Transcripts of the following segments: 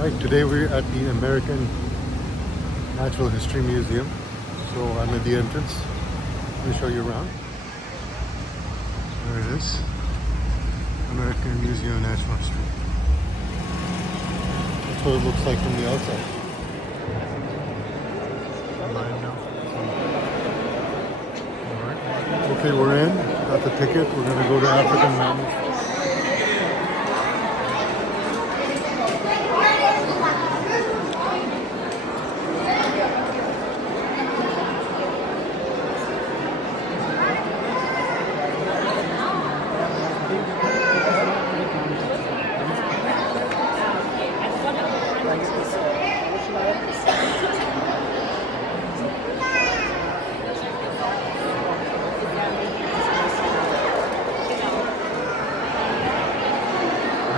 Right, today we're at the American Natural History Museum. So I'm at the entrance. Let me show you around. There it is. American Museum of Natural History. That's what it looks like from the outside. Line now. Alright. Okay, we're in. Got the ticket. We're gonna go to African mammals.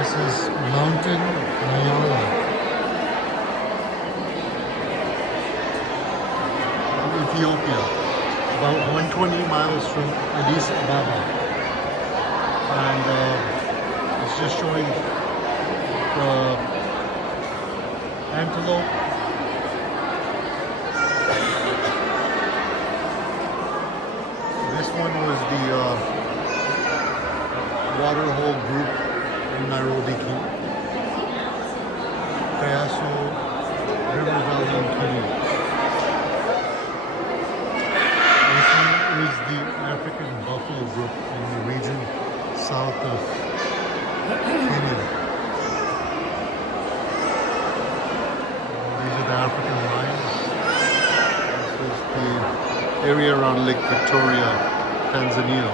This is Mountain Nyala in Ethiopia, about 120 miles from Addis Ababa. And it's just showing the antelope. This one was the waterhole group in Nairobi, Kenya. Payaso River Valley in Kenya. This one is the African buffalo group in the region south of Kenya. These are the African lions. This is the area around Lake Victoria, Tanzania.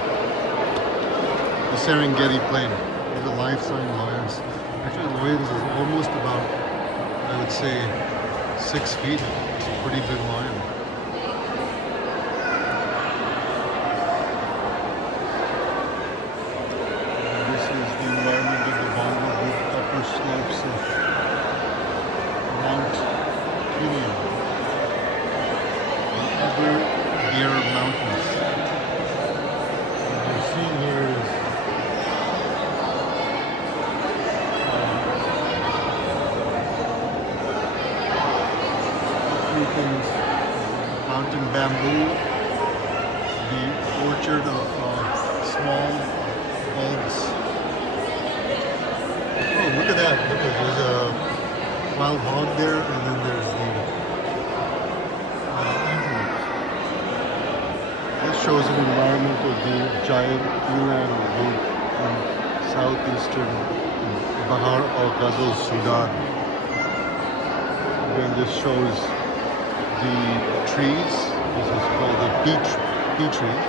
The Serengeti Plain. The life-size lions. Actually, the lions is almost about, I would say, 6 feet. It's a pretty big lion. And this is the environment of the Bongo Group upper slopes of Mount Kenya, the Upper Bear Mountains. What you're seeing here is things, mountain bamboo, the orchard of small bulbs. Oh, look at that. Look at, there's a wild hog there, and then there's the antelope. This shows an environment of the giant eland group in southeastern Bahar al-Ghazal, Sudan. Again, this shows the trees. This is called the pea tree,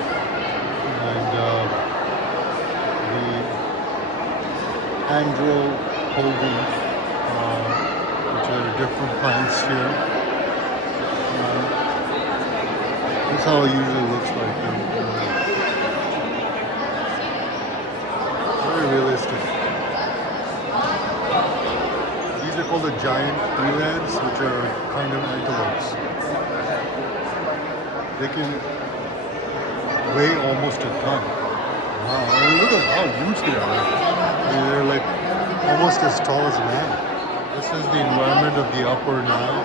and the andropogon, which are different plants here. That's how it usually looks like. Very realistic. These are called the giant elands, which are kind of antelopes. They can weigh almost a ton. Wow, and look at how huge they are. I mean, they're like almost as tall as a man. This is the environment of the Upper Nile.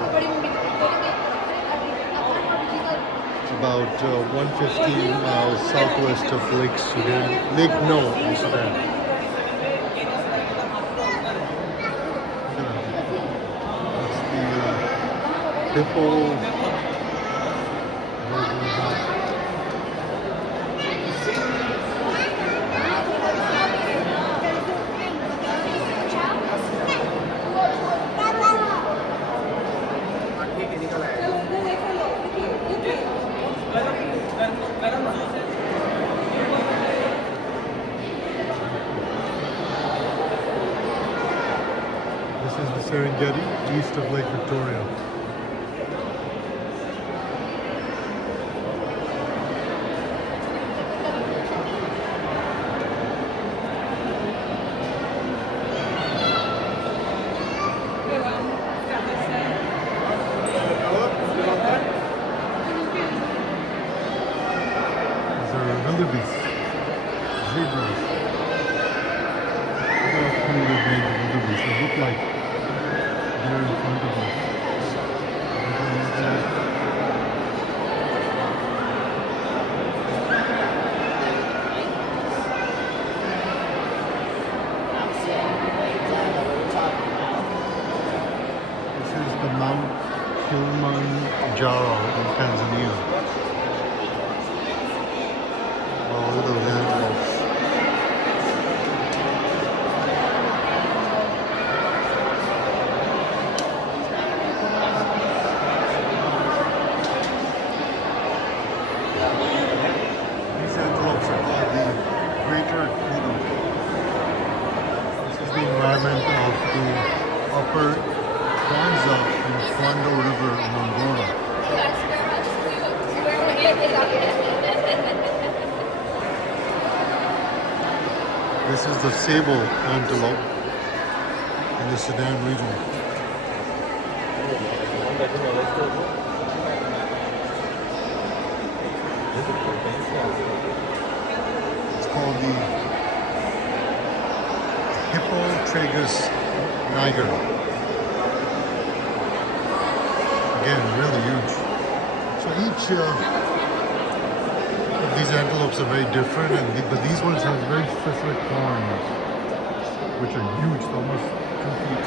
It's about 115 miles southwest of Lake Sudan. Lake No in Sudan. That's the hippo. This is the Serengeti, east of Lake Victoria. These are wildebeest, zebras. They look like here in front of us. This is the Mount Kilimanjaro in Tanzania. Oh, look at those animals. These antelopes are called the greater kudu. This is the environment of the upper Kwanza and Kwando River in Angola. This is the sable antelope in the Sudan region. It's called the Hippotragus niger. Again, really huge. So each of these antelopes are very different, but these ones have very specific horns, which are huge, almost 2 feet.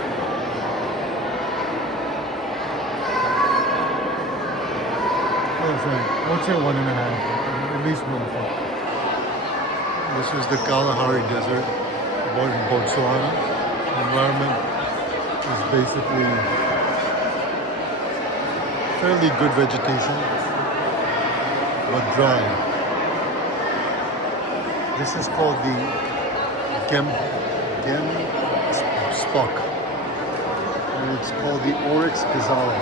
Oh, sorry, I would say 1.5, at least 1 foot. This is the Kalahari Desert, about in Botswana. The environment is basically fairly good vegetation, but dry. This is called the Gemsbok, and it's called the Oryx gazelle.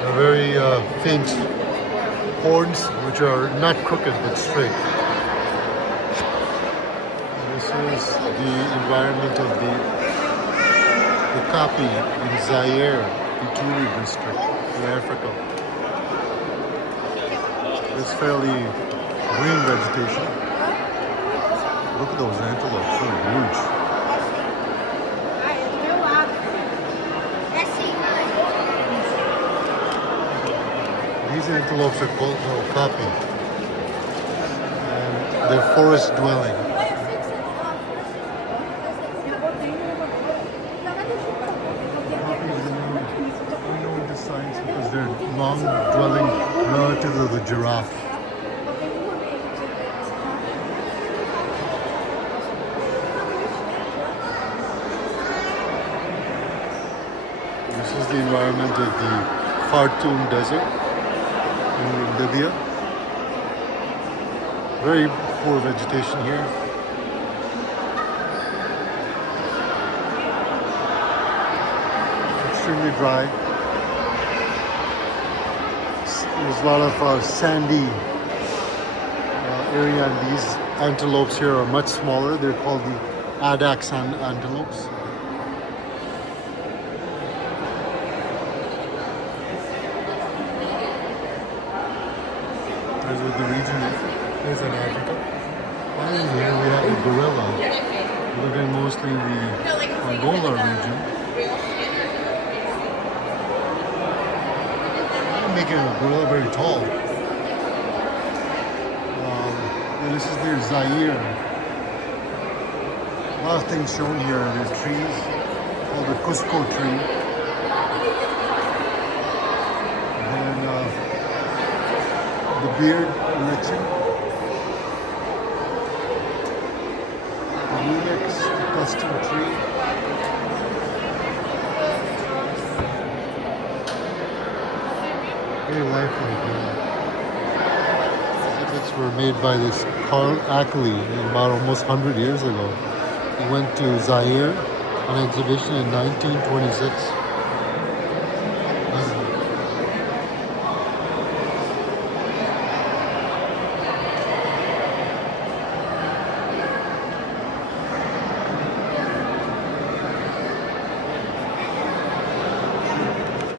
They're very faint horns, which are not crooked but straight. This is the environment of the Okapi in Zaire, Ituri district in Africa. It's fairly green vegetation. Look at those antelopes, they're huge. These antelopes are called the Okapi, and they're forest dwelling. Science because they're long dwelling relative to the giraffe. This is the environment of the Khartoum Desert in Libya. Very poor vegetation here. Extremely dry. There's a lot of sandy area, and these antelopes here are much smaller. They're called the Adax antelopes. There's what the region is in Africa. And here we have a gorilla living mostly in the Angola region. Making a gorilla very tall. And this is their Zaire. A lot of things shown here. There's trees called the Cusco tree. And then the beard lichen. The Unix custom tree. Very lifelike. Exhibits were made by this Carl Ackley about almost 100 years ago. He went to Zaire on exhibition in 1926.